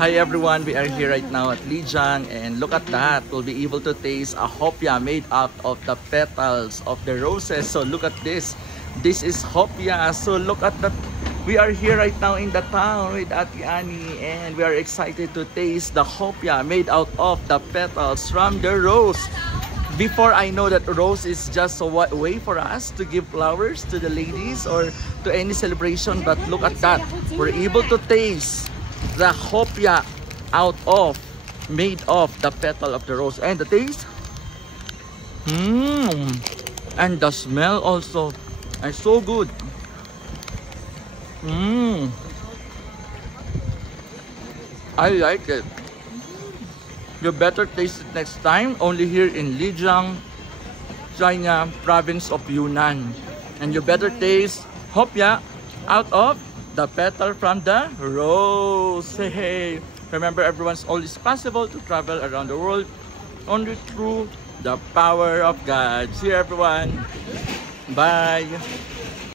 Hi everyone, we are here right now at Lijiang and look at that. We'll be able to taste a hopia made out of the petals of the roses. So look at this. This is hopia. So look at that. We are here right now in the town with Ate Annie and we are excited to taste the hopia made out of the petals from the rose. Before I know that rose is just a way for us to give flowers to the ladies or to any celebration, but look at that. We're able to taste the hopia made of the petal of the rose, and the taste and the smell also is so good. I like it. You better taste it next time, only here in Lijiang, China, province of Yunnan. And you better taste hopia out of the petal from the rose. Hey, remember, everyone's always possible to travel around the world only through the power of God. See you everyone. Bye.